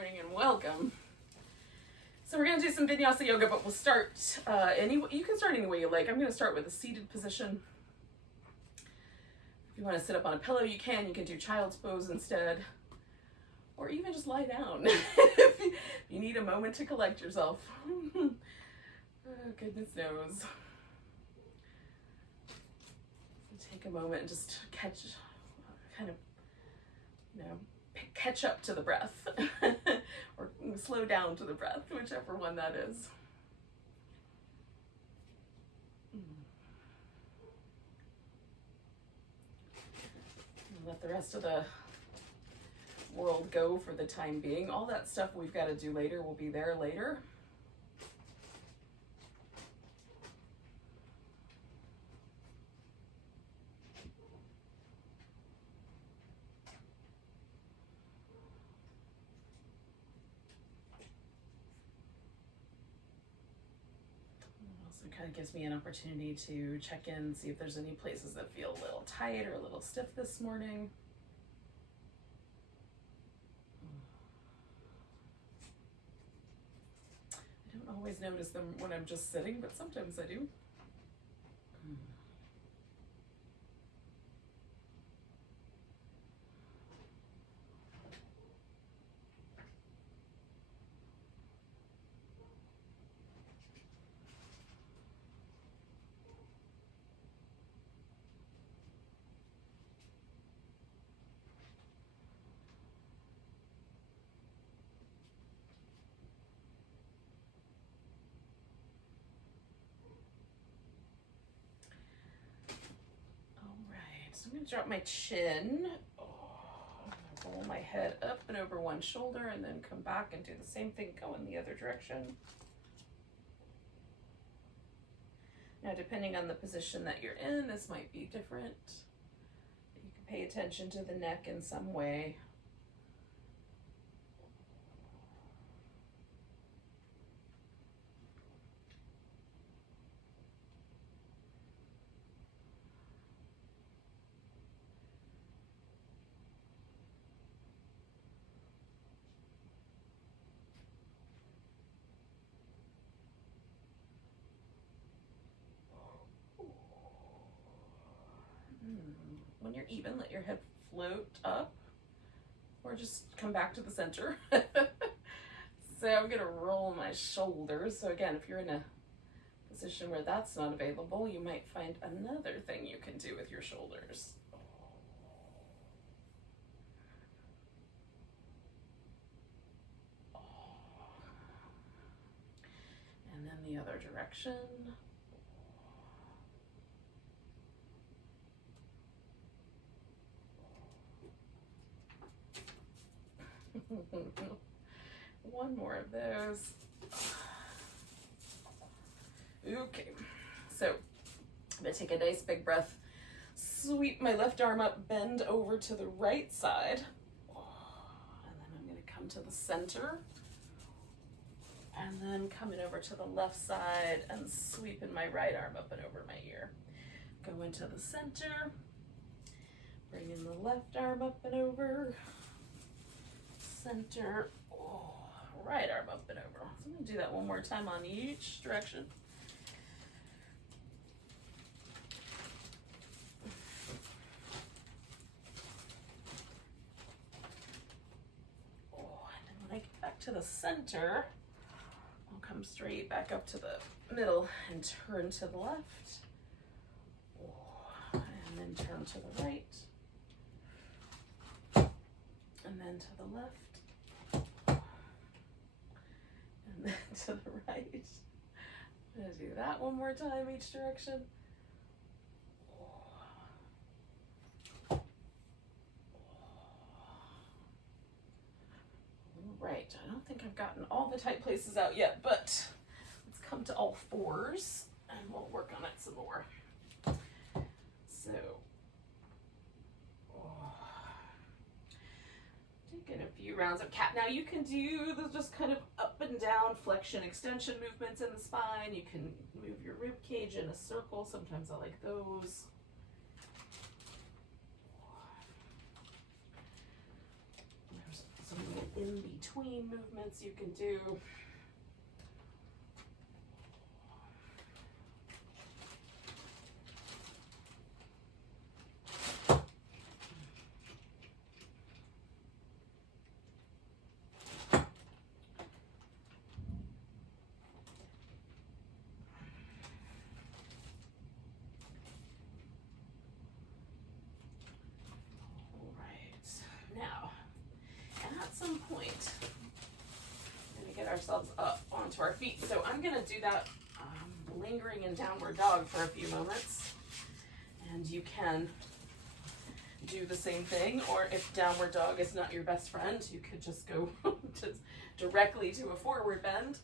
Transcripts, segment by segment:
morning and welcome. So we're going to do some Vinyasa yoga, but we'll start you can start any way you like. I'm going to start with a seated position. If you want to sit up on a pillow, you can do child's pose instead, or even just lie down if you need a moment to collect yourself. Oh, goodness knows. Take a moment and just catch up to the breath or slow down to the breath, whichever one that is. Let the rest of the world go for the time being. All that stuff we've got to do later will be there later. It kind of gives me an opportunity to check in, see if there's any places that feel a little tight or a little stiff this morning. I don't always notice them when I'm just sitting, but sometimes I do. So I'm going to drop my chin, roll my head up and over one shoulder, and then come back and do the same thing, go in the other direction. Now, depending on the position that you're in, this might be different. You can pay attention to the neck in some way. When you're even, let your head float up or just come back to the center. So I'm going to roll my shoulders. So again, if you're in a position where that's not available, you might find another thing you can do with your shoulders. And then the other direction. One more of those. Okay, so I'm gonna take a nice big breath, sweep my left arm up, bend over to the right side, and then I'm gonna come to the center, and then coming over to the left side and sweeping my right arm up and over my ear. Go into the center, bring in the left arm up and over, center, right arm up and over. So I'm going to do that one more time on each direction. And then when I get back to the center, I'll come straight back up to the middle and turn to the left. And then turn to the right. And then to the left. And then to the right. I'm going to do that one more time each direction. Right, I don't think I've gotten all the tight places out yet, but let's come to all fours and we'll work on it some more. So, taking a few rounds of cat. Now you can do the just kind of up and down flexion extension movements in the spine. You can move your rib cage in a circle. Sometimes I like those. There's some in-between movements you can do. Now, at some point, we're going to get ourselves up onto our feet. So I'm going to do that lingering in downward dog for a few moments. And you can do the same thing, or if downward dog is not your best friend, you could just go directly to a forward bend.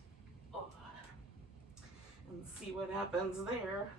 And see what happens there.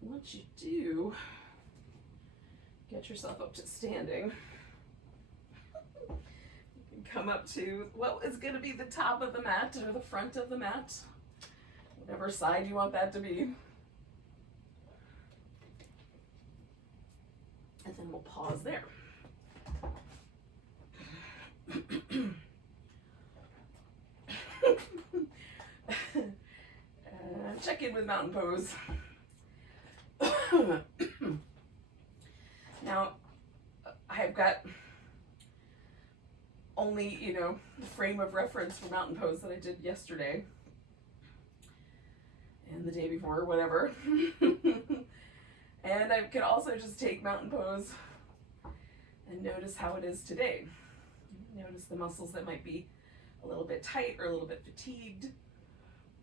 Once you do get yourself up to standing, you can come up to what is going to be the top of the mat or the front of the mat, whatever side you want that to be. And then we'll pause there. Check in with mountain pose. Now, I've got only, the frame of reference for mountain pose that I did yesterday and the day before, whatever. And I could also just take mountain pose and notice how it is today. Notice the muscles that might be a little bit tight or a little bit fatigued.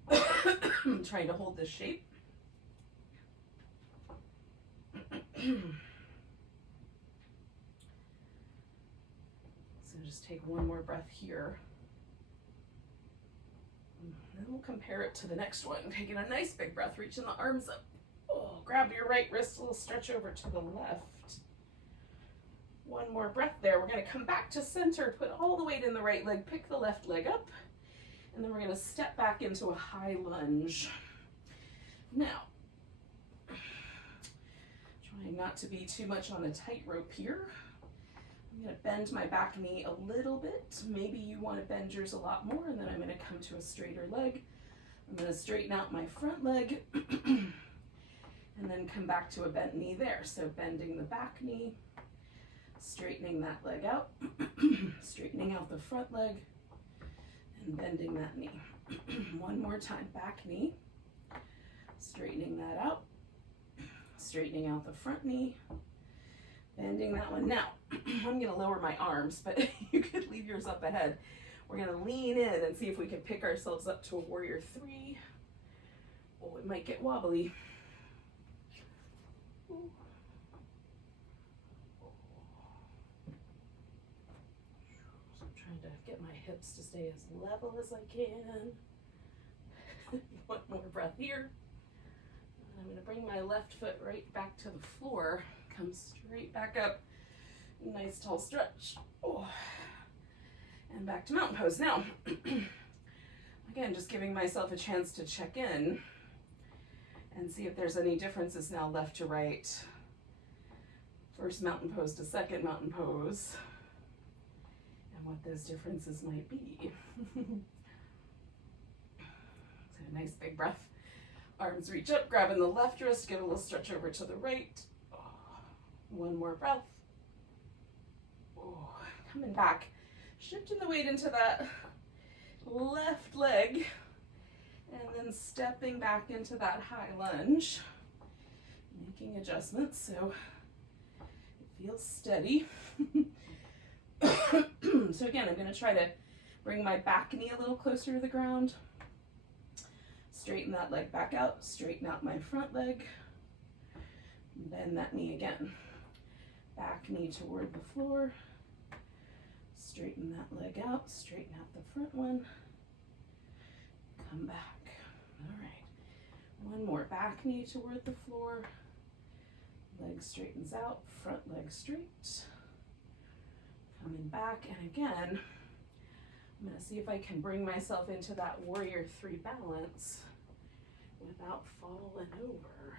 I'm trying to hold this shape. So just take one more breath here. And then we'll compare it to the next one. Taking a nice big breath, reaching the arms up. Oh, grab your right wrist, a little stretch over to the left. One more breath there. We're going to come back to center, put all the weight in the right leg, pick the left leg up, and then we're going to step back into a high lunge. Now, trying not to be too much on a tightrope here. I'm going to bend my back knee a little bit. Maybe you want to bend yours a lot more, and then I'm going to come to a straighter leg. I'm going to straighten out my front leg and then come back to a bent knee there. So bending the back knee, straightening that leg out, straightening out the front leg, and bending that knee. One more time, back knee, straightening that out, straightening out the front knee, bending that one. Now, I'm going to lower my arms, but you could leave yours up ahead. We're going to lean in and see if we can pick ourselves up to a warrior three. Oh, it might get wobbly. Ooh. So I'm trying to get my hips to stay as level as I can. One more breath here. And I'm going to bring my left foot right back to the floor. Come straight back up. Nice tall stretch. Oh. And back to mountain pose. Now, again, just giving myself a chance to check in and see if there's any differences now left to right. First mountain pose to second mountain pose, and what those differences might be. So a nice big breath. Arms reach up, grabbing the left wrist, give a little stretch over to the right. Oh, one more breath. Oh, coming back. Shifting the weight into that left leg and then stepping back into that high lunge, making adjustments so it feels steady. So again, I'm going to try to Bring my back knee a little closer to the ground. Straighten that leg back out, straighten out my front leg. Bend that knee again. Back knee toward the floor. Straighten that leg out, straighten out the front one. Come back. All right. One more. Back knee toward the floor. Leg straightens out, front leg straight. Coming back, and again, I'm going to see if I can bring myself into that warrior three balance without falling over.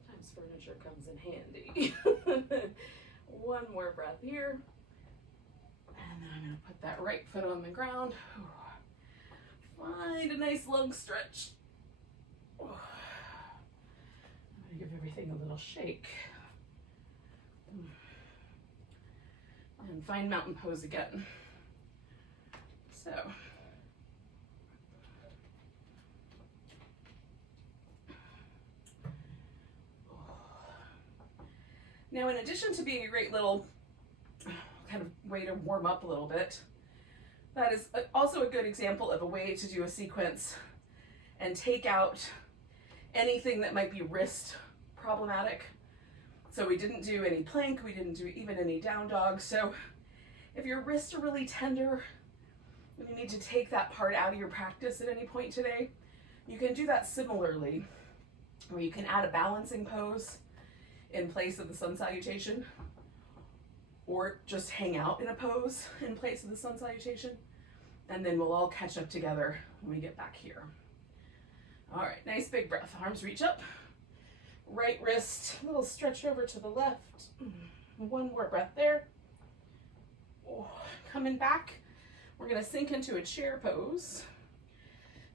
Sometimes furniture comes in handy. One more breath here. And then I'm going to put that right foot on the ground. Find a nice lung stretch. I'm going to give everything a little shake. And find mountain pose again. So. Now, in addition to being a great little kind of way to warm up a little bit, that is also a good example of a way to do a sequence and take out anything that might be wrist problematic. So we didn't do any plank, we didn't do even any down dog. So if your wrists are really tender and you need to take that part out of your practice at any point today, you can do that similarly, where you can add a balancing pose in place of the sun salutation, or just hang out in a pose in place of the sun salutation, and then we'll all catch up together when we get back here. All right, nice big breath. Arms reach up. Right wrist, a little stretch over to the left. One more breath there. Oh, coming back, we're gonna sink into a chair pose.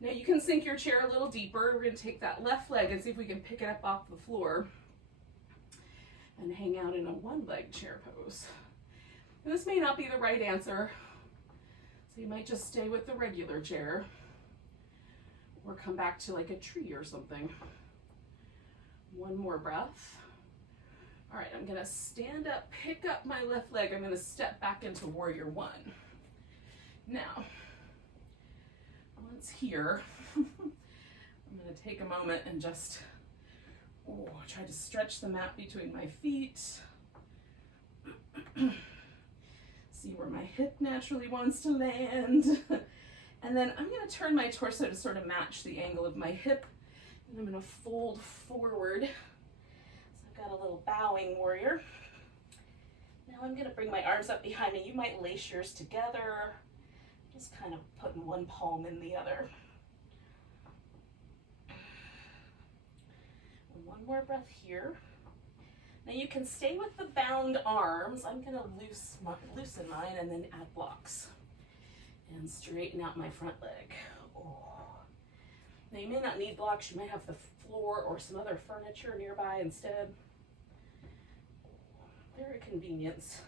Now you can sink your chair a little deeper. We're gonna take that left leg and see if we can pick it up off the floor and hang out in a one-leg chair pose. And this may not be the right answer, so you might just stay with the regular chair or come back to like a tree or something. One more breath. All right, I'm gonna stand up, pick up my left leg. I'm gonna step back into warrior one. Now, once here, I'm gonna take a moment and just try to stretch the mat between my feet. See where my hip naturally wants to land. And then I'm going to turn my torso to sort of match the angle of my hip. And I'm going to fold forward. So I've got a little bowing warrior. Now I'm going to bring my arms up behind me. You might lace yours together. Just kind of putting one palm in the other. One more breath here. Now you can stay with the bound arms. I'm going to loosen mine and then add blocks. And straighten out my front leg. Oh. Now you may not need blocks. You might have the floor or some other furniture nearby instead. They're a convenience,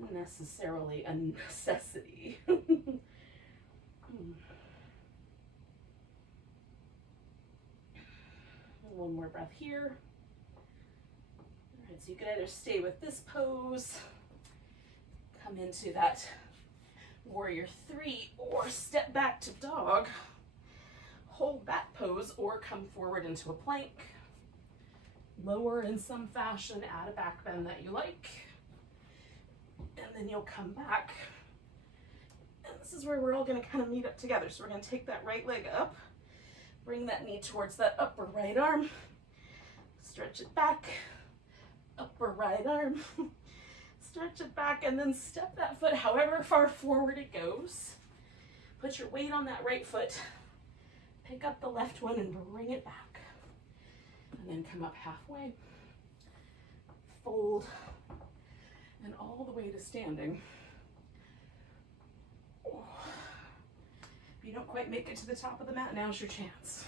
not necessarily a necessity. One more breath here. All right, so you can either stay with this pose, come into that warrior three, or step back to dog, hold that pose, or come forward into a plank. Lower in some fashion, add a back bend that you like, and then you'll come back. And this is where we're all gonna kind of meet up together. So we're gonna take that right leg up, bring that knee towards that upper right arm, stretch it back, upper right arm, stretch it back, and then step that foot however far forward it goes. Put your weight on that right foot, pick up the left one and bring it back. And then come up halfway, fold, and all the way to standing. If you don't quite make it to the top of the mat, now's your chance.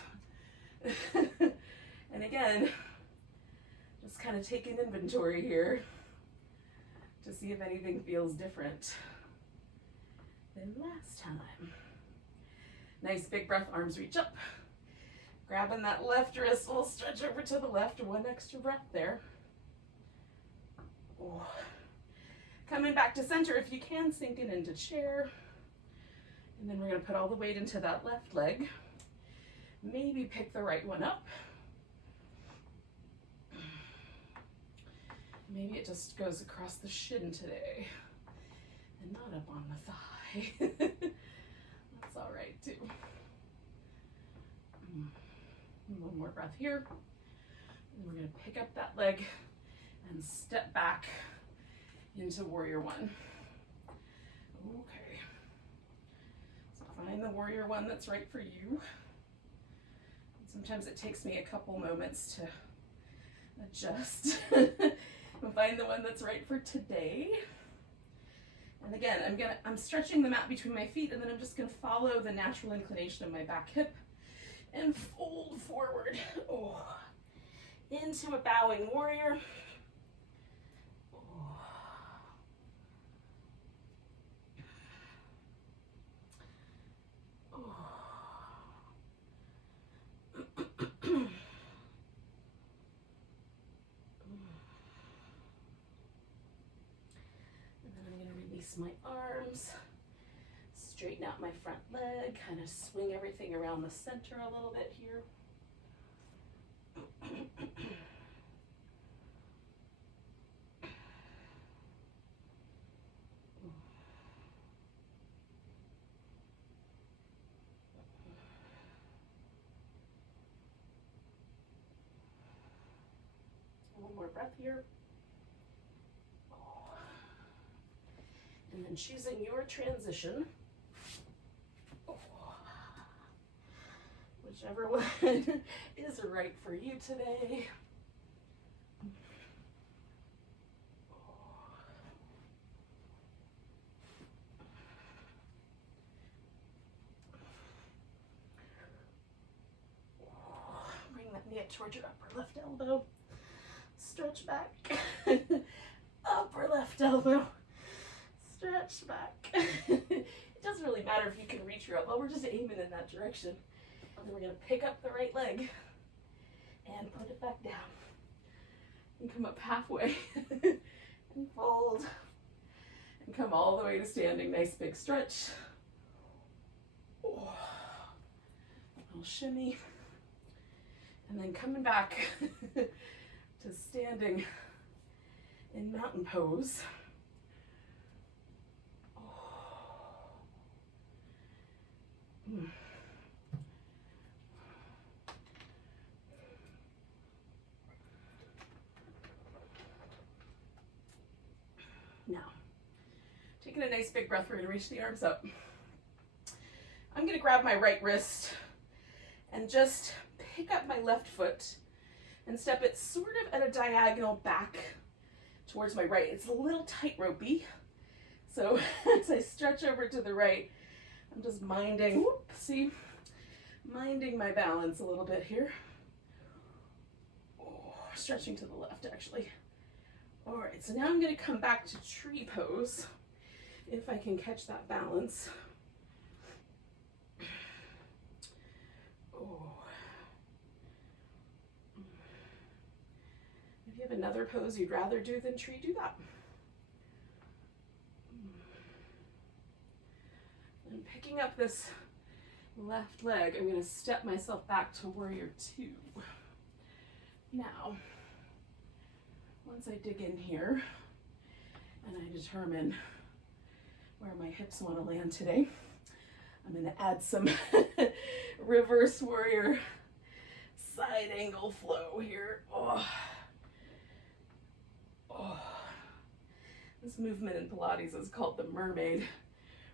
And again, just kind of take an inventory here to see if anything feels different than last time. Nice big breath, arms reach up. Grabbing that left wrist, we'll stretch over to the left, one extra breath there. Ooh. Coming back to center, if you can, sink it into chair. And then we're gonna put all the weight into that left leg. Maybe pick the right one up. Maybe it just goes across the shin today and not up on the thigh. That's all right too. One more breath here. And we're gonna pick up that leg and step back into warrior one. Okay. So find the warrior one that's right for you. Sometimes it takes me a couple moments to adjust and find the one that's right for today. And again, I'm stretching the mat between my feet, and then I'm just gonna follow the natural inclination of my back hip and fold forward. Oh, into a bowing warrior. Oh. Oh. My arms, straighten out my front leg, kind of swing everything around the center a little bit here. One more breath here. And then choosing your transition, whichever one is right for you today. Bring that knee up towards your upper left elbow. Stretch back. Upper left elbow. Stretch back. It doesn't really matter if you can reach your elbow, we're just aiming in that direction. And then we're gonna pick up the right leg and put it back down. And come up halfway and fold. And come all the way to standing, nice big stretch. Oh. Little shimmy. And then coming back to standing in mountain pose. Now, taking a nice big breath, we're going to reach the arms up. I'm going to grab my right wrist and just pick up my left foot and step it sort of at a diagonal back towards my right. It's a little tight-ropey, so as I stretch over to the right, I'm just minding my balance a little bit here. Oh, stretching to the left, actually. All right, so now I'm going to come back to tree pose, if I can catch that balance. Oh. If you have another pose you'd rather do than tree, do that. And picking up this left leg, I'm going to step myself back to warrior two. Now, once I dig in here and I determine where my hips want to land today, I'm going to add some reverse warrior side angle flow here. Oh. Oh. This movement in Pilates is called the mermaid,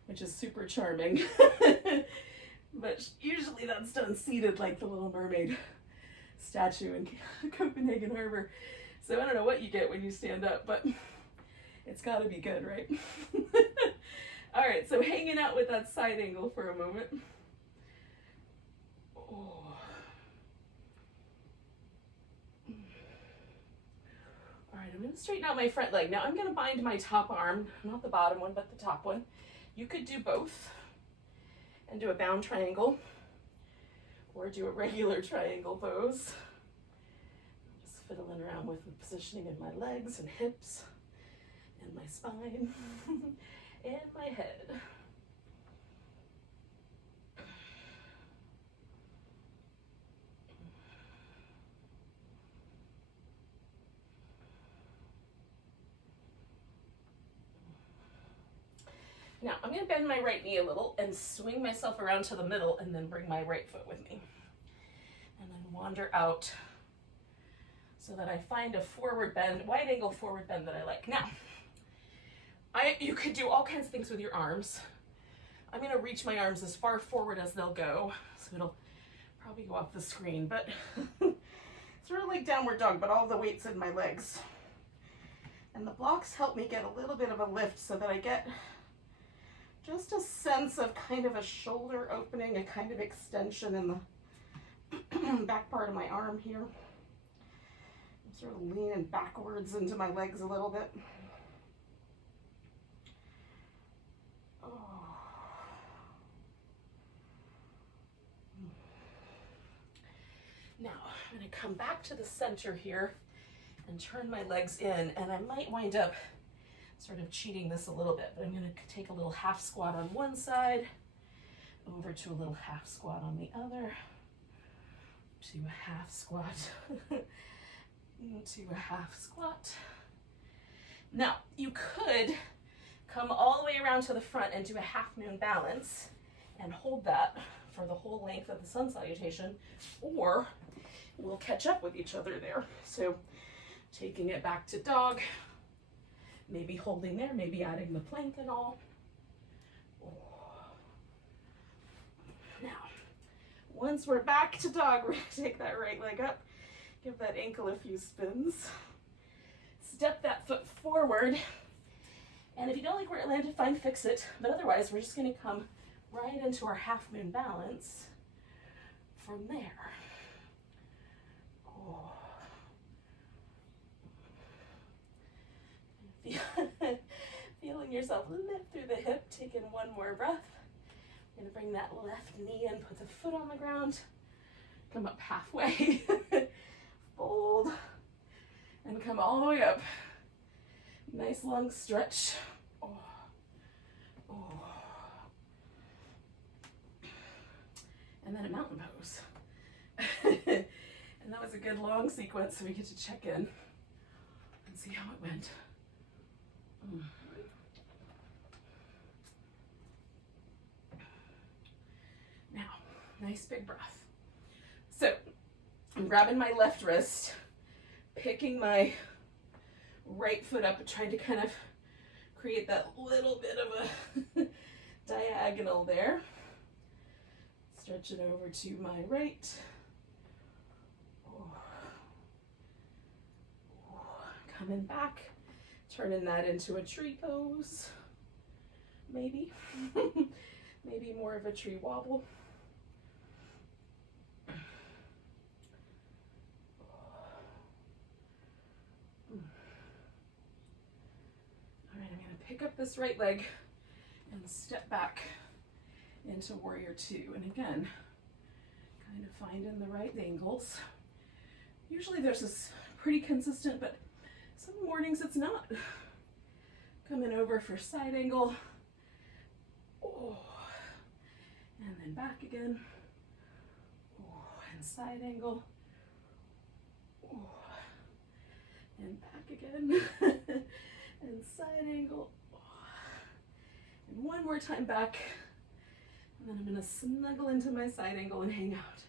which is super charming. But usually that's done seated like the Little Mermaid statue in Copenhagen Harbor. So I don't know what you get when you stand up, but it's got to be good, right? All right, so hanging out with that side angle for a moment. Oh. All right, I'm going to straighten out my front leg. Now I'm going to bind my top arm, not the bottom one, but the top one. You could do both and do a bound triangle, or do a regular triangle pose. Just fiddling around with the positioning of my legs and hips and my spine and my head. Now, I'm going to bend my right knee a little and swing myself around to the middle and then bring my right foot with me. And then wander out so that I find a forward bend, wide angle forward bend that I like. Now, you could do all kinds of things with your arms. I'm going to reach my arms as far forward as they'll go, so it'll probably go off the screen, but it's sort of like downward dog, but all the weight's in my legs. And the blocks help me get a little bit of a lift so that I get just a sense of kind of a shoulder opening, a kind of extension in the back part of my arm here. I'm sort of leaning backwards into my legs a little bit. Oh. Now, I'm going to come back to the center here and turn my legs in, and I might wind up sort of cheating this a little bit, but I'm going to take a little half squat on one side, over to a little half squat on the other, to a half squat, to a half squat. Now, you could come all the way around to the front and do a half moon balance and hold that for the whole length of the sun salutation, or we'll catch up with each other there. So taking it back to dog, maybe holding there, maybe adding the plank and all. Now, once we're back to dog, we're going to take that right leg up, give that ankle a few spins, step that foot forward, and if you don't like where it landed, fine, fix it. But otherwise, we're just going to come right into our half moon balance from there. Oh. Feeling yourself lift through the hip, taking one more breath. You're gonna bring that left knee in, put the foot on the ground, come up halfway, fold, and come all the way up. Nice long stretch. Oh. Oh. And then a mountain pose. And that was a good long sequence, so we get to check in and see how it went. Now, nice big breath. So, I'm grabbing my left wrist, picking my right foot up and trying to kind of create that little bit of a diagonal there. Stretch it over to my right. Coming back. Turning that into a tree pose, maybe. Maybe more of a tree wobble. All right, I'm going to pick up this right leg and step back into warrior two. And again, kind of finding the right angles. Usually there's this pretty consistent, but some mornings it's not. Coming over for side angle. Oh. And then back again. Oh. And side angle. Oh. And back again. And side angle. Oh. And one more time back. And then I'm going to snuggle into my side angle and hang out.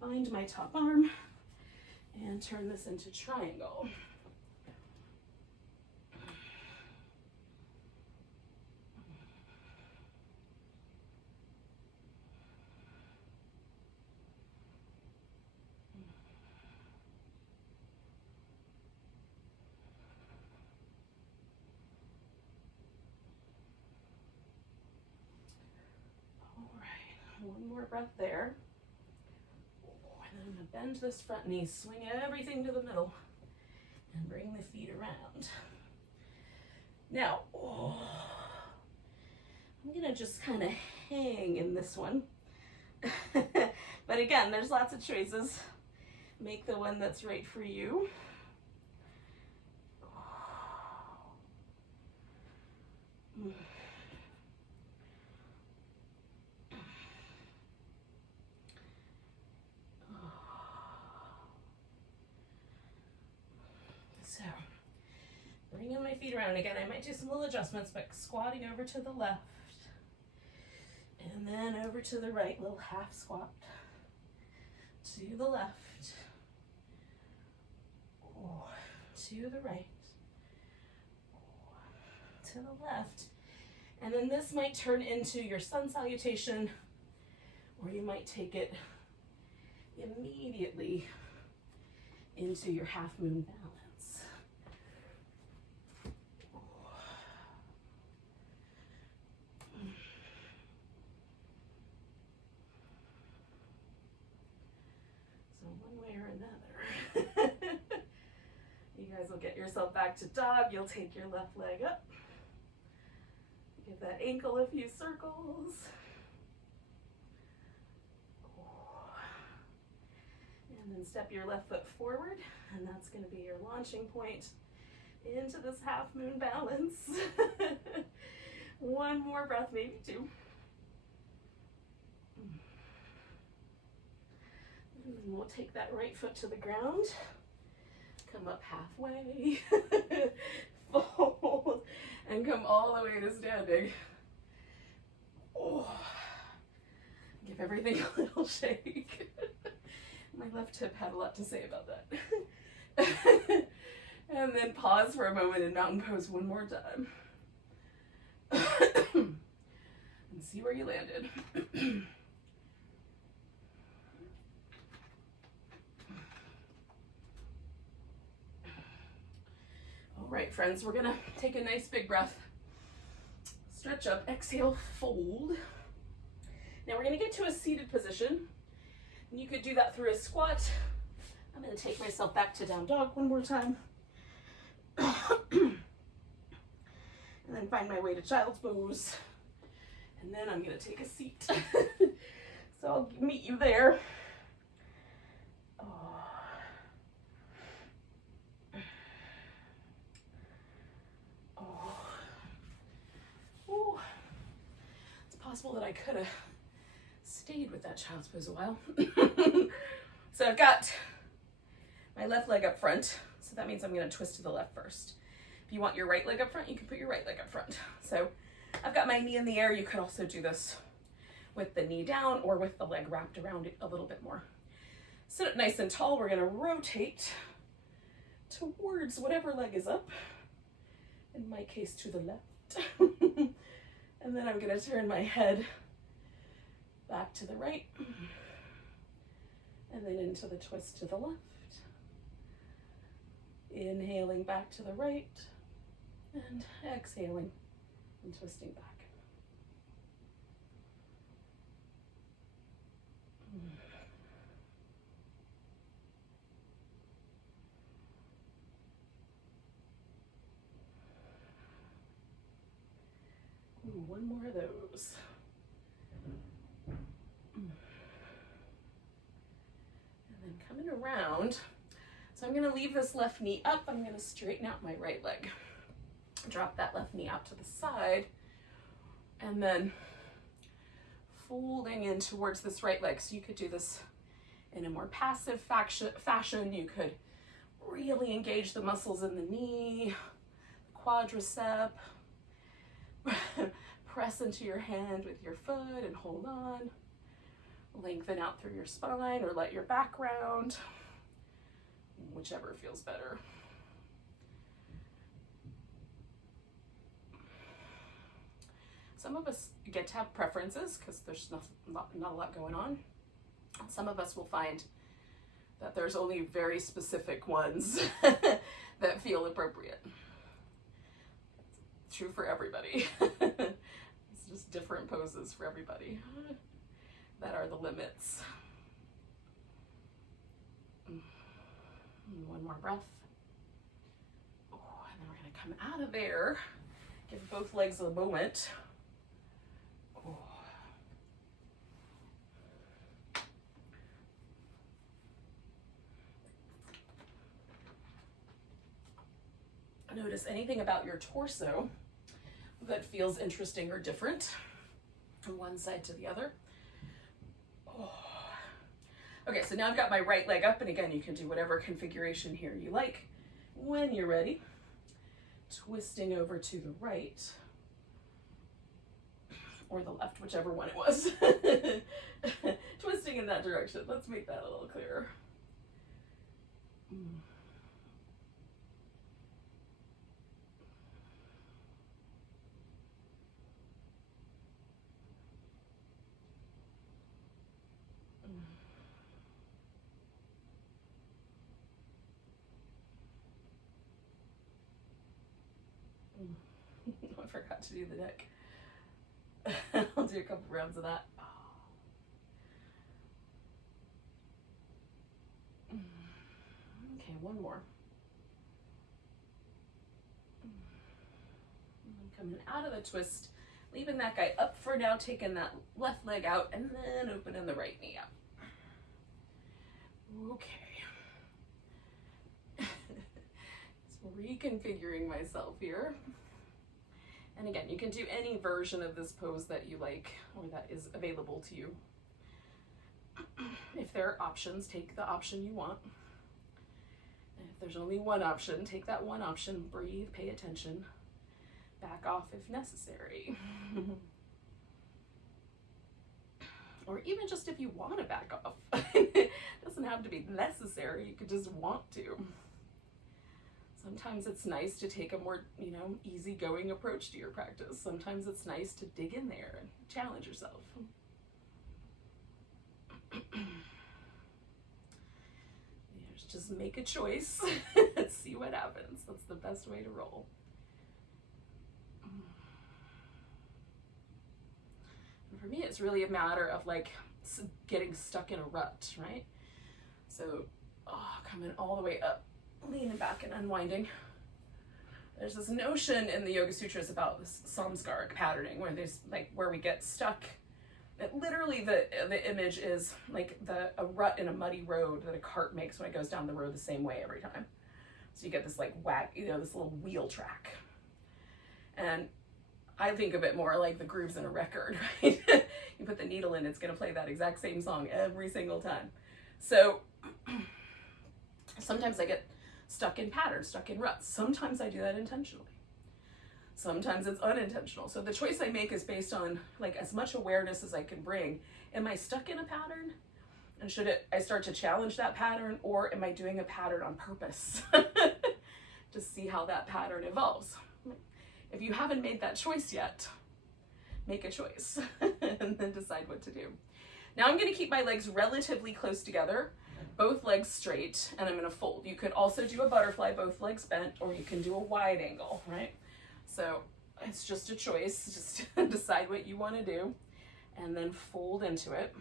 Bind my top arm and turn this into triangle. All right, one more breath there. bend this front knee, swing everything to the middle, and bring the feet around. Now, I'm gonna just kind of hang in this one. But again, there's lots of choices. Make the one that's right for you. So, bringing my feet around again. I might do some little adjustments, but squatting over to the left and then over to the right, little half squat to the left, to the right, to the left. And then this might turn into your sun salutation, or you might take it immediately into your half moon balance. So one way or another, you guys will get yourself back to dog. You'll take your left leg up. Give that ankle a few circles. And then step your left foot forward, and that's going to be your launching point into this half moon balance. One more breath, maybe two. And then we'll take that right foot to the ground. Come up halfway. Fold. And come all the way to standing. Give everything a little shake. My left hip had a lot to say about that. And then pause for a moment in mountain pose one more time. And see where you landed. All right, friends, we're gonna take a nice big breath. Stretch up, exhale, fold. Now we're gonna get to a seated position. And you could do that through a squat. I'm gonna take myself back to down dog one more time. And then find my way to child's pose. And then I'm gonna take a seat. So I'll meet you there. It's possible that I could have stayed with that child's pose a while. So I've got my left leg up front. So that means I'm gonna twist to the left first. If you want your right leg up front, you can put your right leg up front. So I've got my knee in the air. You could also do this with the knee down or with the leg wrapped around it a little bit more. Sit up nice and tall. We're gonna rotate towards whatever leg is up. In my case, to the left. And then I'm gonna turn my head back to the right. And then into the twist to the left. Inhaling back to the right. And exhaling and twisting back. Ooh, one more of those. And then coming around. So I'm gonna leave this left knee up. I'm gonna straighten out my right leg. Drop that left knee out to the side. And then folding in towards this right leg. So you could do this in a more passive fashion. You could really engage the muscles in the knee, the quadricep. Press into your hand with your foot and hold on. Lengthen out through your spine or let your back round, whichever feels better. Some of us get to have preferences because there's not a lot going on. Some of us will find that there's only very specific ones that feel appropriate. It's true for everybody. It's just different poses for everybody that are the limits. One more breath. Oh, and then we're going to come out of there. Give both legs a moment. Oh. Notice anything about your torso that feels interesting or different from one side to the other. Oh. Okay, so now I've got my right leg up, and again, you can do whatever configuration here you like. When you're ready, twisting over to the right, or the left, whichever one it was. Twisting in that direction. Let's make that a little clearer. I forgot to do the neck. I'll do a couple rounds of that. Okay, one more. I'm coming out of the twist, leaving that guy up for now, taking that left leg out, and then opening the right knee up. Okay. So reconfiguring myself here. And again, you can do any version of this pose that you like or that is available to you. If there are options, take the option you want. And if there's only one option, take that one option, breathe, pay attention, back off if necessary. Or even just if you want to back off. It doesn't have to be necessary, you could just want to. Sometimes it's nice to take a more, easygoing approach to your practice. Sometimes it's nice to dig in there and challenge yourself. Just make a choice and see what happens. That's the best way to roll. And for me, it's really a matter of getting stuck in a rut, right? So, coming all the way up, leaning back and unwinding. There's this notion in the Yoga Sutras about this samskara patterning, where we get stuck. Literally, the image is like a rut in a muddy road that a cart makes when it goes down the road the same way every time. So you get this this little wheel track. And I think of it more like the grooves in a record, right? You put the needle in, it's going to play that exact same song every single time. So sometimes I get stuck in patterns, stuck in ruts. Sometimes I do that intentionally. Sometimes it's unintentional. So the choice I make is based on as much awareness as I can bring. Am I stuck in a pattern? And should I start to challenge that pattern, or am I doing a pattern on purpose to see how that pattern evolves? If you haven't made that choice yet, make a choice and then decide what to do. Now I'm going to keep my legs relatively close together, both legs straight, and I'm going to fold. You could also do a butterfly, both legs bent, or you can do a wide angle, right? So it's just a choice. Just decide what you want to do and then fold into it.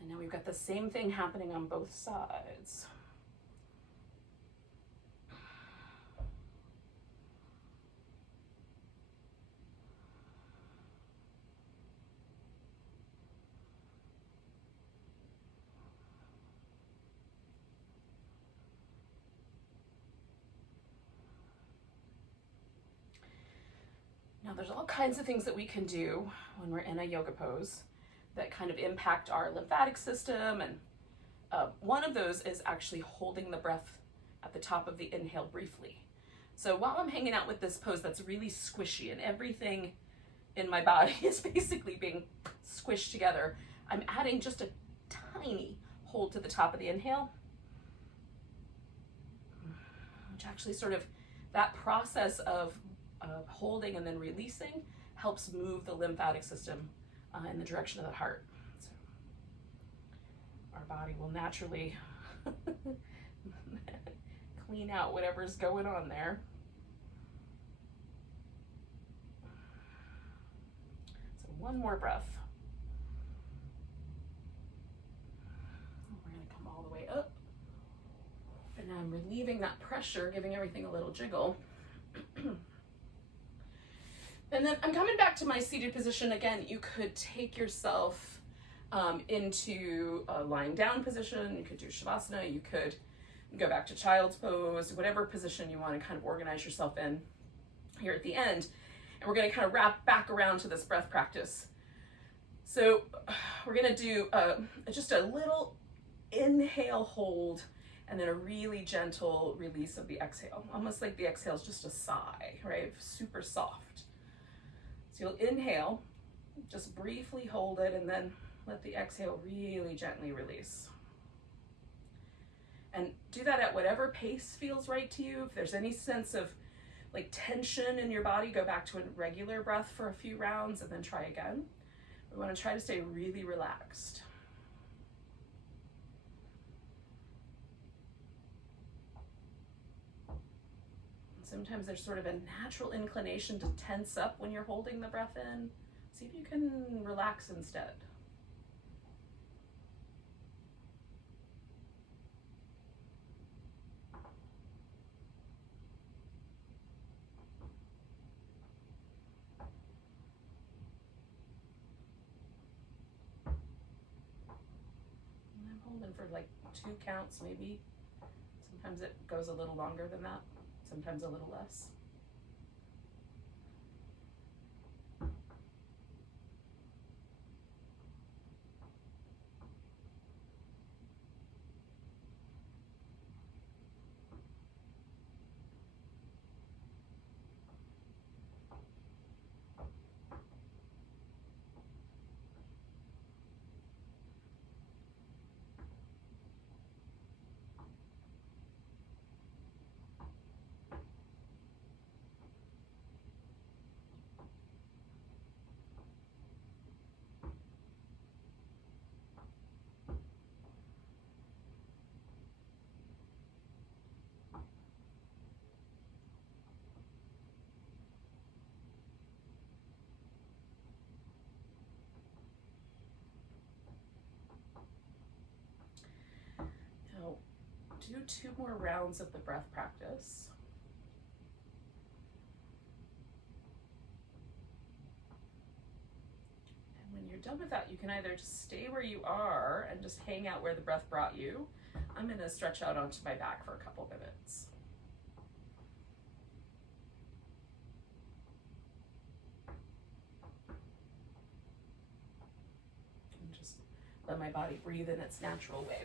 And now we've got the same thing happening on both sides. Now there's all kinds of things that we can do when we're in a yoga pose that kind of impact our lymphatic system, and one of those is actually holding the breath at the top of the inhale briefly. So while I'm hanging out with this pose that's really squishy and everything in my body is basically being squished together, I'm adding just a tiny hold to the top of the inhale, which actually that process of holding and then releasing helps move the lymphatic system in the direction of the heart. So our body will naturally clean out whatever's going on there. So one more breath. We're going to come all the way up and And now I'm relieving that pressure, giving everything a little jiggle. And then I'm coming back to my seated position. Again, you could take yourself into a lying down position. You could do Shavasana. You could go back to child's pose, whatever position you want to kind of organize yourself in here at the end. And we're going to kind of wrap back around to this breath practice. So we're going to do just a little inhale, hold, and then a really gentle release of the exhale. Almost like the exhale is just a sigh, right? Super soft. So you'll inhale, just briefly hold it, and then let the exhale really gently release. And do that at whatever pace feels right to you. If there's any sense of like tension in your body, go back to a regular breath for a few rounds and then try again. We want to try to stay really relaxed. Sometimes there's sort of a natural inclination to tense up when you're holding the breath in. See if you can relax instead. And I'm holding for like 2 counts maybe. Sometimes it goes a little longer than that. Sometimes a little less. Do 2 more rounds of the breath practice. And when you're done with that, you can either just stay where you are and just hang out where the breath brought you. I'm going to stretch out onto my back for a couple minutes. And just let my body breathe in its natural way.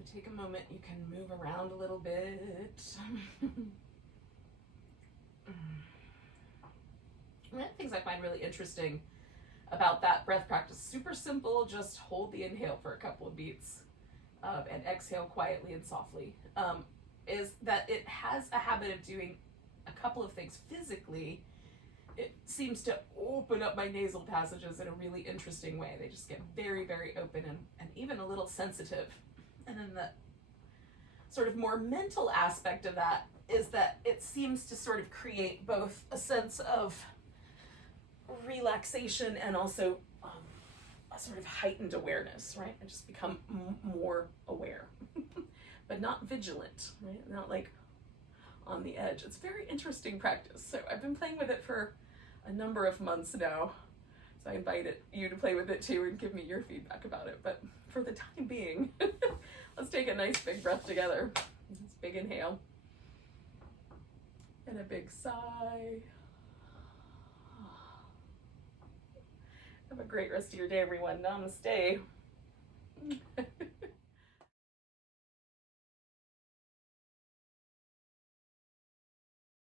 So take a moment, you can move around a little bit. One of the things I find really interesting about that breath practice, super simple, just hold the inhale for a couple of beats and exhale quietly and softly, is that it has a habit of doing a couple of things physically. It seems to open up my nasal passages in a really interesting way. They just get very, very open and even a little sensitive. And then the sort of more mental aspect of that is that it seems to sort of create both a sense of relaxation and also a sort of heightened awareness, right? I just become more aware, but not vigilant, right? Not like on the edge. It's very interesting practice. So I've been playing with it for a number of months now. So I invite you to play with it too and give me your feedback about it. But for the time being, let's take a nice big breath together. This big inhale and a big sigh. Have a great rest of your day, everyone. Namaste.